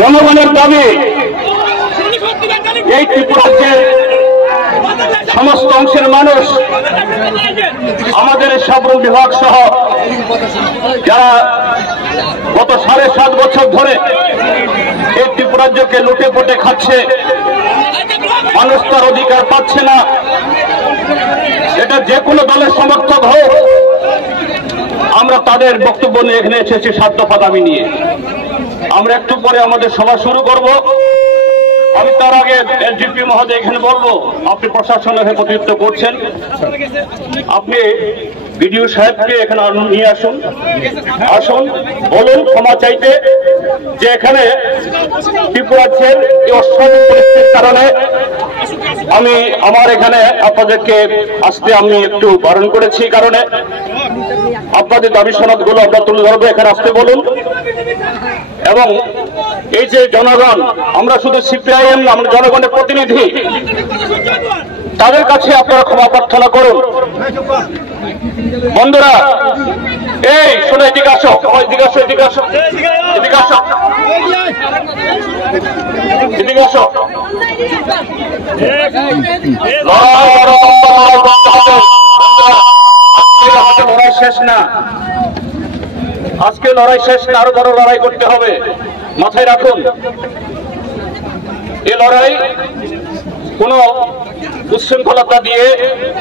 জনগণের দাবি এই ত্রিপুরাজ্যের সমস্ত অংশের মানুষ আমাদের সাবরুম বিভাগ সহ যারা গত 7.5 বছর ধরে এই ত্রিপুরাজ্যকে লুটে পুটে খাচ্ছে, মানুষ তার অধিকার পাচ্ছে না। এটা যে কোনো দলের সমর্থক হোক, আমরা তাদের বক্তব্য নিয়ে এখানে এসেছি 7 দফা দাবি নিয়ে। আমরা একটু পরে আমাদের সভা শুরু করব। আমি তার আগে এসডিপি মহোদয় এখানে বলবো, আপনি প্রশাসনের প্রতিনিধিত্ব করছেন, আপনি বিডিও সাহেবকে এখানে নিয়ে আসুন, বলুন ক্ষমা চাইতে যে এখানে ত্রিপুরাজ্যের এই অস্বাভাবিক পরিস্থিতির কারণে আমি আমার এখানে আপনাদেরকে আসতে আমি একটু বারণ করেছি, কারণে আপনাদের দাবি সনদগুলো আমরা তুলে ধরবো, এখানে আসতে বলুন। এবং এই যে জনগণ, আমরা শুধু সিপিআইএম না, আমরা জনগণের প্রতিনিধি, তাদের কাছে আপনারা ক্ষমা প্রার্থনা করুন। বন্ধুরা, এই শোনো, এদিকে আসো, এদিকে আসো, এদিকে আসো, এদিকে আসো, এদিকে আসো। লড়াই শেষ না, আজকে লড়াই শেষ না, আরো বড় লড়াই করতে হবে। মাথায় রাখুন, এই লড়াই কোন উচ্ছৃঙ্খলতা দিয়ে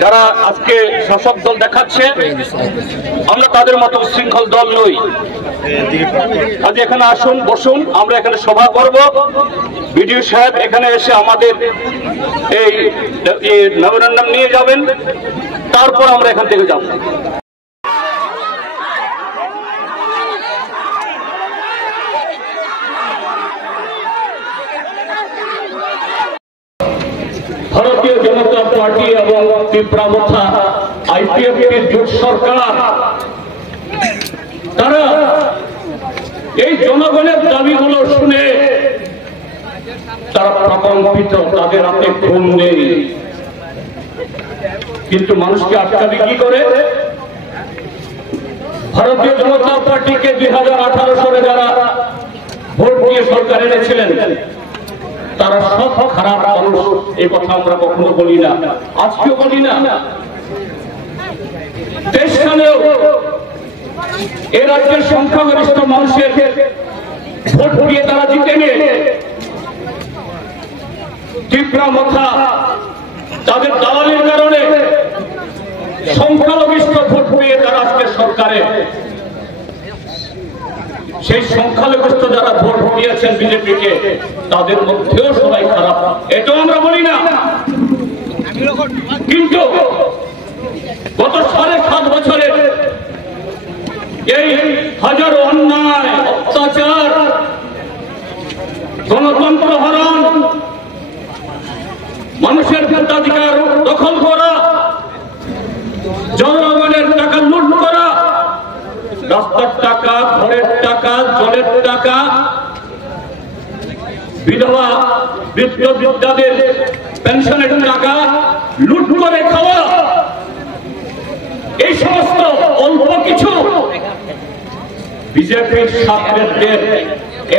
যারা আজকে শাসক দল দেখাচ্ছে, আমরা তাদের মতো উচ্ছৃঙ্খল দল নই। আজ এখানে আসুন, বসুন, আমরা এখানে সভা করব। বিডিও সাহেব এখানে এসে আমাদের এই মেমোরেন্ডাম নিয়ে যাবেন, তারপর আমরা এখান থেকে যাব। ভারতীয় জনতা পার্টি এবং ত্রিপুরা আইপিএফটির জোট সরকার, তারা এই জনগণের দাবিগুলো শুনে তারা প্রকম্পিত, তাদের হাতে ঘুম নেই। কিন্তু মানুষকে আটকাবে কি করে? ভারতীয় জনতা পার্টিকে 2018 সালে যারা ভোট দিয়ে সরকার এনেছিলেন, তারা সব খারাপ মানুষ, এই কথা আমরা কখনো বলি না, আজকেও বলি না। 23 সালেও এ রাজ্যের সংখ্যাগরিষ্ঠ মানুষের ভোট দিয়ে তারা জিতে নিয়ে ত্রিপুরা মথা তাদের দালালির কারণে সংখ্যালঘিষ্ঠ ভোট পেয়ে তারা আজকে সরকারে, সেই সংখ্যালঘিষ্ঠ যারা ভোট দিয়েছেন বিজেপিকে, তাদের মধ্যেও সবাই খারাপ, এটাও আমরা বলি না। কিন্তু গত 7.5 বছরে এই হাজারো অন্যায়, অত্যাচার, গণতন্ত্র হরণ, মানুষের ভোটাধিকার দখল করা, জনগণের টাকা লুট করা, রাস্তার টাকা, ঘরের টাকা, জলের টাকা, বিধবা বৃদ্ধ বৃদ্ধাদের পেনশনের টাকা লুট করে খাওয়া, বিজেপির ছাত্রদের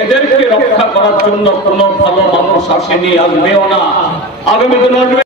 এদেরকে রক্ষা করার জন্য কোনো ভালো মানুষ আসেনি, আসবেও না, আগামী দিন আসবে।